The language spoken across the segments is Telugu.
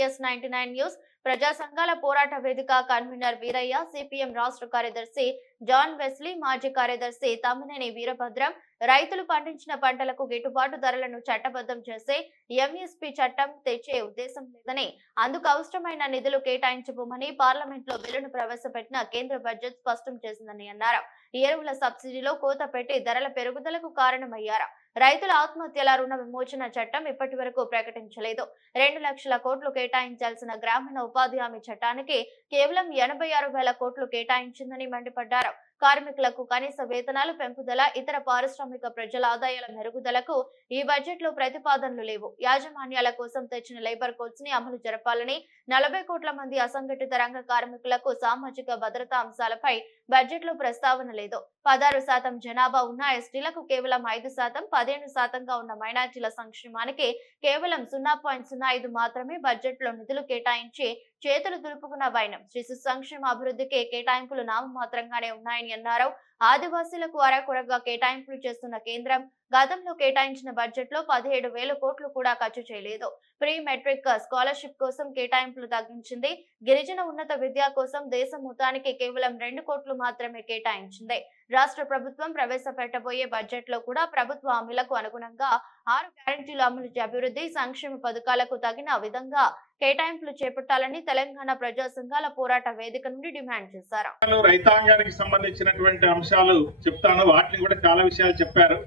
YS99 న్యూస్ ప్రజా సంఘాల పోరాట వేదిక కన్వీనర్ వీరయ్య, సిపిఎం రాష్ట్ర కార్యదర్శి జాన్ వెస్లీ, మాజీ కార్యదర్శి తమ్మినేని వీరభద్రం రైతులు పండించిన పంటలకు గిట్టుబాటు ధరలను చట్టబద్ధం చేసే ఎంఎస్పీ చట్టం తెచ్చే ఉద్దేశం లేదని, అందుకు అవసరమైన నిధులు కేటాయించబోమని పార్లమెంట్ లో బిల్లును ప్రవేశపెట్టిన కేంద్ర బడ్జెట్ స్పష్టం చేసిందని అన్నారు. ఎరువుల సబ్సిడీలో కోత పెట్టి ధరల పెరుగుదలకు కారణమయ్యారు. రైతుల ఆత్మహత్యల రుణ విమోచన చట్టం ఇప్పటి వరకు ప్రకటించలేదు. 2 లక్షల కోట్లు కేటాయించాల్సిన గ్రామీణ ఉపాధి హామీ చట్టానికి కేవలం 86,000 కోట్లు కేటాయించిందని మండిపడ్డారు. కార్మికులకు కనీస వేతనాలు పెంపుదల, ఇతర పారిశ్రామిక ప్రజల ఆదాయాల మెరుగుదలకు ఈ బడ్జెట్ లో ప్రతిపాదనలు లేవు. యాజమాన్యాల కోసం తెచ్చిన లేబర్ కోడ్స్ ని అమలు జరపాలని, 40 కోట్ల మంది అసంఘటిత రంగ కార్మికులకు సామాజిక భద్రతా అంశాలపై బడ్జెట్ లో ప్రస్తావన లేదు. 16% జనాభా ఉన్న ఎస్టీలకు కేవలం 5%, 15%గా ఉన్న మైనార్టీల సంక్షేమానికి కేవలం 0.05 మాత్రమే బడ్జెట్ లో నిధులు కేటాయించి చేతులు దులుపుకున్న వైనం. శిశు సంక్షేమ అభివృద్ధికి కేటాయింపులు నామమాత్రంగానే ఉన్నాయని అన్నారు. ఆదివాసీలకు అరకొరగా కేటాయింపులు చేస్తున్న కేంద్రం గతంలో కేటాయించిన బడ్జెట్ లో 17,000 కోట్లు కూడా ఖర్చు చేయలేదు. ప్రీ మెట్రిక్ స్కాలర్షిప్ కోసం కేటాయింపులు తగ్గించింది. గిరిజన ఉన్నత విద్య కోసం దేశం మొత్తానికి కేవలం 2 కోట్లు మాత్రమే కేటాయించింది. రాష్ట్ర ప్రభుత్వం ప్రవేశపెట్టబోయే బడ్జెట్ లో కూడా ప్రభుత్వ హామీలకు అనుగుణంగా 6 గ్యారెంటీలు అమలు, అభివృద్ధి సంక్షేమ పథకాలకు తగిన విధంగా కేటాయింపులు చేపట్టాలని తెలంగాణ ప్రజా సంఘాల పోరాట వేదిక నుండి డిమాండ్ చేశారు. రైతాంగానికి సంబంధించినటువంటి అంశాలు చెప్తాను, వాటిని కూడా చాలా విషయాలు చెప్పారు.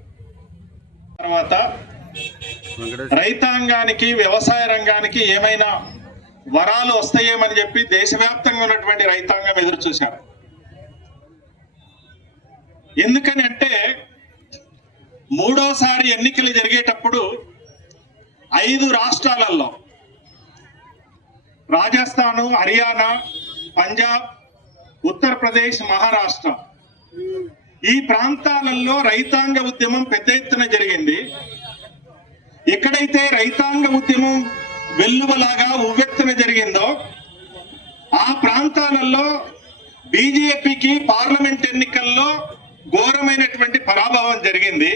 తర్వాత రైతాంగానికి, వ్యవసాయ రంగానికి ఏమైనా వరాలు వస్తాయేమని చెప్పి దేశవ్యాప్తంగా ఉన్నటువంటి రైతాంగం ఎదురు చూశారు. ఎందుకని అంటే మూడోసారి ఎన్నికలు జరిగేటప్పుడు 5 రాష్ట్రాలలో రాజస్థాన్, హర్యానా, పంజాబ్, ఉత్తరప్రదేశ్, మహారాష్ట్ర ఈ ప్రాంతాలలో రైతాంగ ఉద్యమం పెద్ద ఎత్తున జరిగింది. ఎక్కడైతే రైతాంగ ఉద్యమం వెల్లువలాగా ఉవ్వెత్తున జరిగిందో ఆ ప్రాంతాలలో బీజేపీకి పార్లమెంట్ ఎన్నికల్లో ఘోరమైనటువంటి పరాభవం జరిగింది.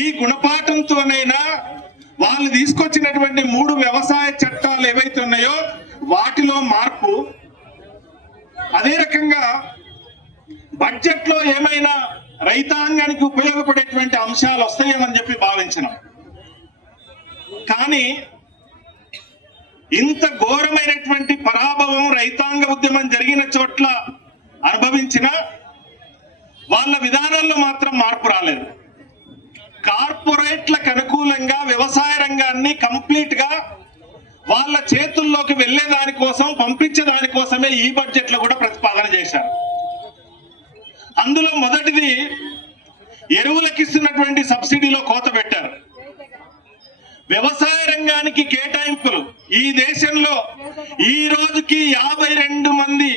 ఈ గుణపాఠంతోనైనా వాళ్ళు తీసుకొచ్చినటువంటి 3 వ్యవసాయ చట్టాలు ఏవైతే ఉన్నాయో వాటిలో మార్పు, అదే రకంగా బడ్జెట్ లో ఏమైనా రైతాంగానికి ఉపయోగపడేటువంటి అంశాలు వస్తాయేమని చెప్పి భావించినాం. కానీ ఇంత ఘోరమైనటువంటి పరాభవం రైతాంగ ఉద్యమం జరిగిన చోట్ల అనుభవించిన వాళ్ళ విధానాల్లో మాత్రం మార్పు రాలేదు. కార్పొరేట్లకు అనుకూలంగా వ్యవసాయ రంగాన్ని కంప్లీట్ గా వాళ్ళ చేతుల్లోకి వెళ్లేదాని కోసం, పంపించేదాని కోసమే ఈ బడ్జెట్ లో కూడా ప్రతిపాదన చేశారు. అందులో మొదటిది ఎరువులకు ఇస్తున్నటువంటి సబ్సిడీలో కోత పెట్టారు. వ్యవసాయ రంగానికి కేటాయింపులు ఈ దేశంలో ఈ రోజుకి 52 మంది,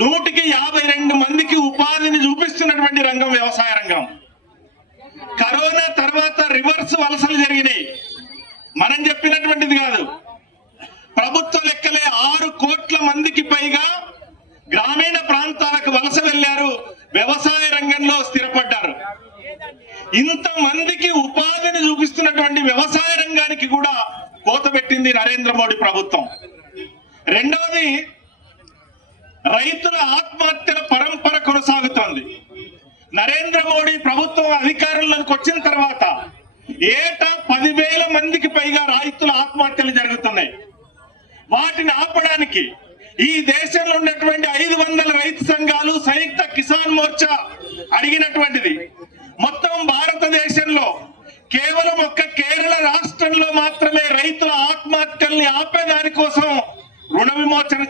152 మందికి ఉపాధిని చూపిస్తున్నటువంటి రంగం వ్యవసాయ రంగం. కరోనా తర్వాత రివర్స్ వలసలు జరిగినాయి, మనం చెప్పినటువంటిది కాదు. ప్రభుత్వ లెక్కలే 6 కోట్ల మందికి పైగా గ్రామీణ ప్రాంతాలకు వలస వెళ్లారు, వ్యవసాయ రంగంలో స్థిరపడ్డారు. ఇంతమందికి ఉపాధిని చూపిస్తున్నటువంటి వ్యవసాయ రంగానికి కూడా కోత పెట్టింది నరేంద్ర మోడీ ప్రభుత్వం. రెండవది, రైతుల ఆత్మహత్యల పరంపర కొనసాగుతోంది. నరేంద్ర మోడీ ప్రభుత్వం అధికారంలోకి వచ్చిన తర్వాత ఏటా 10,000 మందికి పైగా రైతుల ఆత్మహత్యలు జరుగుతున్నాయి. వాటిని ఆపడానికి ఈ దేశంలో ఉన్నటువంటి 500 రైతు సంఘాలు, సంయుక్త కిసాన్ మోర్చా అడిగినటువంటిది మొత్తం భారతదేశంలో కేవలం ఒక్క కేరళ రాష్ట్రంలో మాత్రమే రైతుల ఆత్మహత్యల్ని ఆపేదాని కోసం రుణ విమోచన